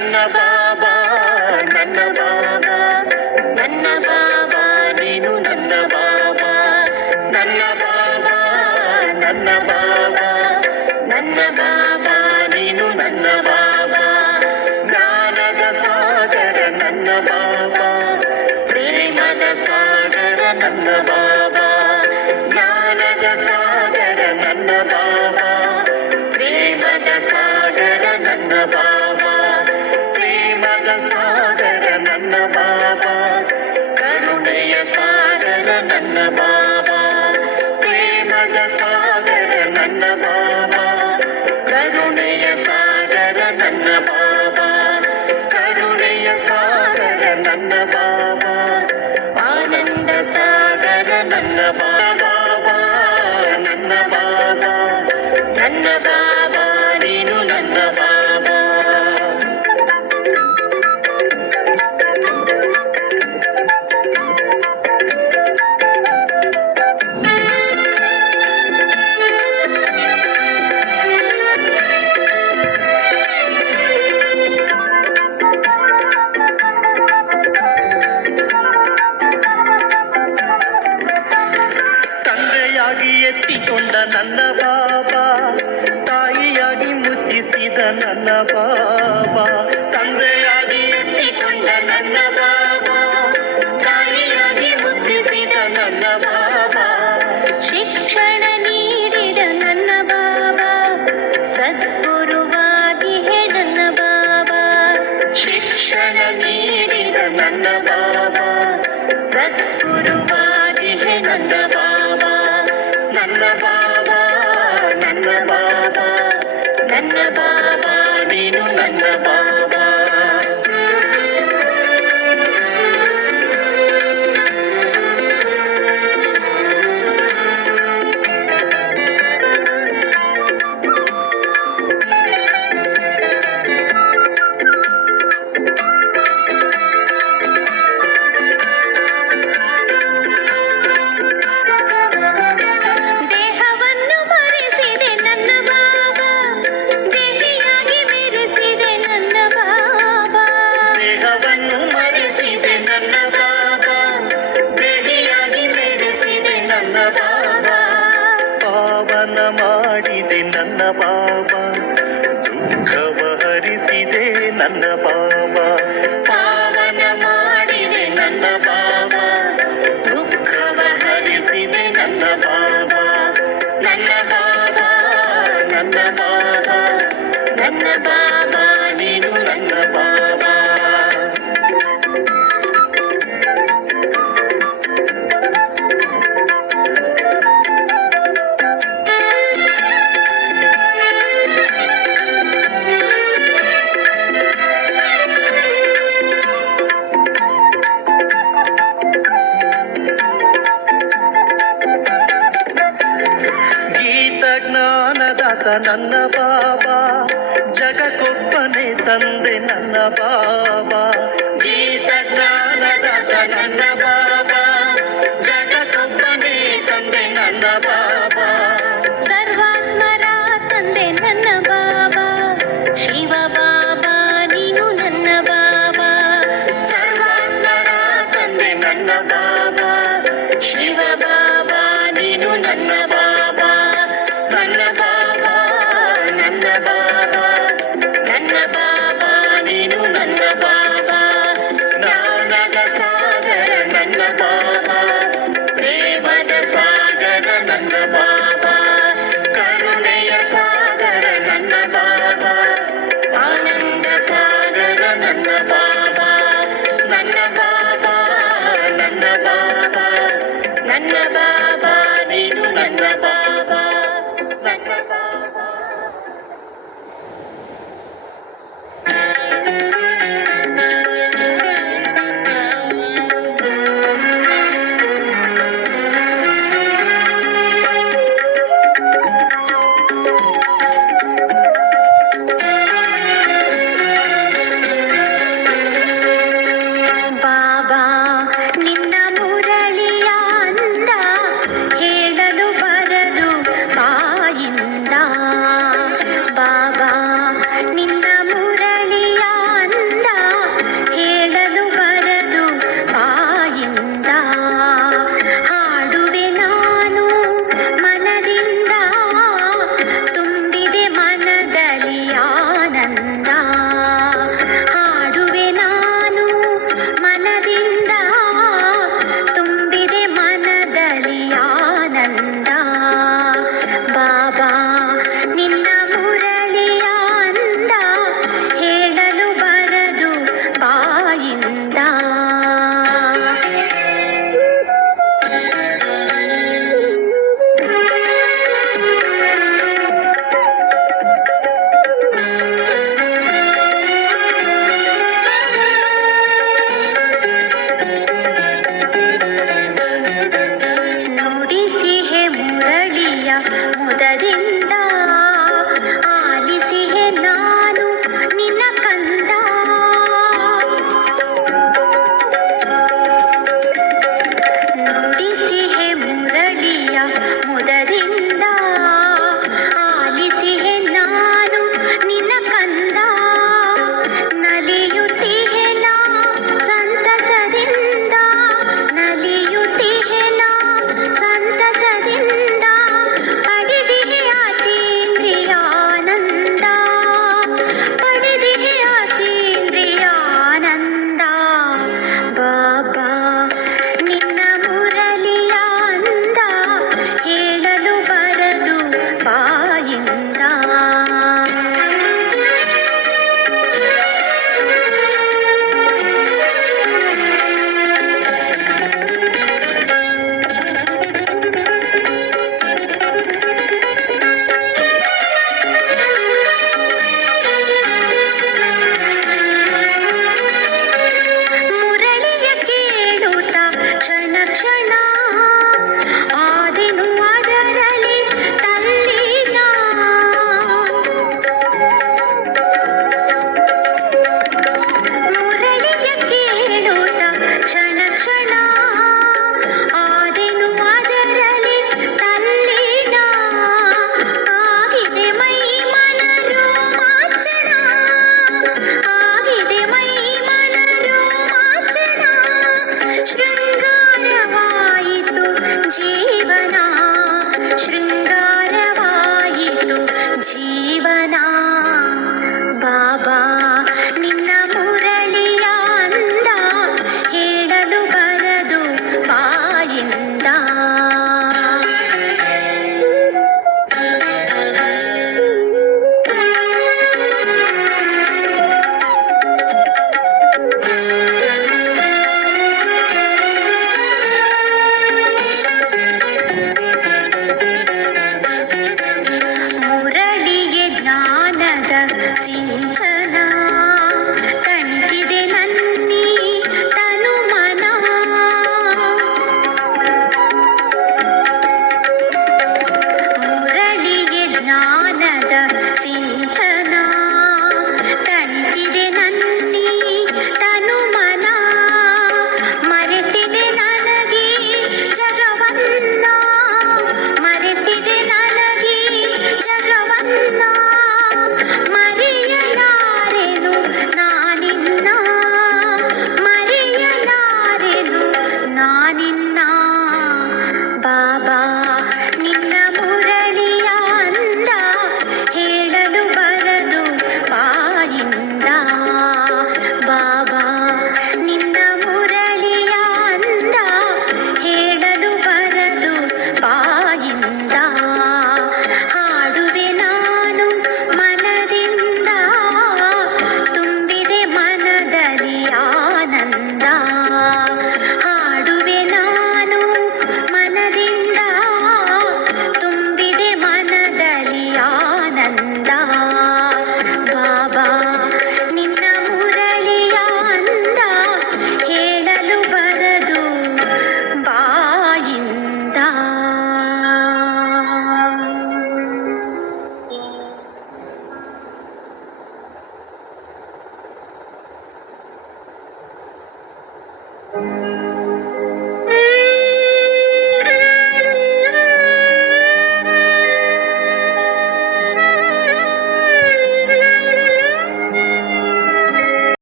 ನನ್ನ ಬಾಬಾ ನನ್ನ ಬಾಬಾ ನನ್ನ ಬಾಬಾ ನೀನು ನನ್ನ ಬಾಬಾ ನನ್ನ ಬಾಬಾ ನನ್ನ ಬಾಬಾ ನನ್ನ ಬಾಬಾ ನೀನು ನನ್ನ ಬಾಬಾ ಜ್ಞಾನದ ಸಾಗರ ನನ್ನ ಬಾಬಾ ಪ್ರೇಮದ ಸಾಗರ ನನ್ನ ಬಾಬಾ ಜ್ಞಾನದ ಸಾಗರ ನನ್ನ ಬಾಬಾ ಪ್ರೇಮದ ಸಾಗರ ನನ್ನ ಬಾಬಾ ಪ್ರೇಮದ ಸಾಗರ ನನ್ನ ಬಾಬಾ ಕರುಣೆಯ ಸಾಗರ ನನ್ನ ಬಾಬಾ ಪ್ರೇಮದ ಸಾಗರ ನನ್ನ ಬಾಬಾ ಕರುಣೆಯ ಸಾಗರ ನನ್ನ ಬಾಬಾ ಕರುಣೆಯ ಸಾಗರ ನನ್ನ ಬಾಬಾ ಆನಂದ ಸಾಗರ ನನ್ನ ಬಾಬಾ ನನ್ನ ಬಾಬಾ ನನ್ನ ಬಾಬಾ ನೀನು ನನ್ನ ಬಾಬಾ ತಂದೆಯಾಗಿ ಎತ್ತಿಕೊಂಡ ನನ್ನ ಬಾಬಾ ತಾಯಿಯಾಗಿ ಮುದ್ದಿಸಿದ ನನ್ನ ಬಾಬಾ ತಂದೆಯಾಗಿ ಎತ್ತಿಕೊಂಡ ನನ್ನ ಬಾಬಾ ತಾಯಿಯಾಗಿ ಮುದ್ದಿಸಿದ ನನ್ನ ಬಾಬಾ ಶಿಕ್ಷಣ ನೀಡಿದ ನನ್ನ ಬಾಬಾ ಸದ್ಗುರುವಾಗಿ ಹೇ ನನ್ನ ಬಾಬಾ ಶಿಕ್ಷಣ ನೀಡಿದ ನನ್ನ ಬಾಬಾ ಸದ್ಗುರುವಾಗಿ ಹೇ ನನ್ನ ಬಾಬಾ ನನ್ನ ಬಾಬಾ ನನ್ನ ಬಾಬಾ ನನ್ನ ಬಾಬಾ ನೀನು ನನ್ನ ಬಾಬಾ ದೇಹವನ್ನು ಮರೆಸಿದೆ ನನ್ನ ಬಾಬಾ ದೇಹಿಯಾಗಿ ಮೆರೆಸಿದೆ ನನ್ನ ಬಾಬಾ ದೇಹವನ್ನು ಮರೆಸಿದೆ ನನ್ನ ಬಾಬಾ ದೇಹಿಯಾಗಿ ಮೆರೆಸಿದೆ ನನ್ನ ಬಾಬಾ ಪಾವನ ಮಾಡಿದೆ ನನ್ನ ಬಾಬಾ ದುಃಖವ ಹರಿಸಿದೆ ನನ್ನ ಬಾಬಾ ಪಾವನ ಮಾಡಿದೆ ನನ್ನ ಬಾಬಾ ದುಃಖವ ಹರಿಸಿದೆ ನನ್ನ ಬಾಬಾ ನನ್ನ ಬಾಬಾ ನನ್ನ ಬಾಬಾ ನನ್ನ ಬಾಬಾ ನೀನು ನನ್ನ ಬಾಬಾ ಗೀತ ಜ್ಞಾನದಾತ ನನ್ನ ಬಾಬಾ ಜಗಕ್ಕೊಬ್ಬನೇ ತಂದೆ ನನ್ನ ಬಾಬಾ ಗೀತ ಜ್ಞಾನದಾತ ನನ್ನ ಬಾಬಾ ಜಗಕ್ಕೊಬ್ಬನೇ ತಂದೆ ನನ್ನ ಬಾಬಾ ಸರ್ವಾತ್ಮರ ತಂದೆ ನನ್ನ ಬಾಬಾ ಶಿವ ಬಾಬಾ ನೀನು ನನ್ನ ಬಾಬಾ ಸರ್ವಾತ್ಮರ ತಂದೆ ನನ್ನ ಬಾಬಾ ಶಿವ ಬಾಬಾ ನೀನು ನನ್ನ ಬಾಬಾ ನನ್ನ ಬಾಬಾ ನನ್ನ ಬಾಬಾ ನನ್ನ ಬಾಬಾ ನೀನು ನನ್ನ ಬಾಬಾ ಜ್ಞಾನದ ಸಾಗರ ನನ್ನ ಬಾಬಾ ಪ್ರೇಮದ ಸಾಗರ ನನ್ನ ಬಾಬಾ ಕರುಣೆಯ ಸಾಗರ ನನ್ನ ಬಾಬಾ ಆನಂದ ಸಾಗರ ನನ್ನ ಬಾಬಾ ನನ್ನ ಬಾಬಾ ನನ್ನ ಬಾಬಾ ನನ್ನ ಬಾಬಾ ನೀನು ನನ್ನ ಬಾಬಾ ನನ್ನ ಬಾಬಾ ಬಾಬಾ ನಿನ್ನ ಮುರಳಿಯ ಅಂದ ಹೇಳಲು ಬರದು ಬಾಯಿಂದ ಬಾಬಾ ನಿನ್ನ ಮುರಳಿಯ ಬಾಬಾ ನಿನ್ನ ಮುರಳಿಯ ಅಂದ ಹೇಳಲು ಬರದು ಬಾಯಿಂದ. ಮುರಳಿಗೆ ಜ್ಞಾನದ ಸಿಂಚನ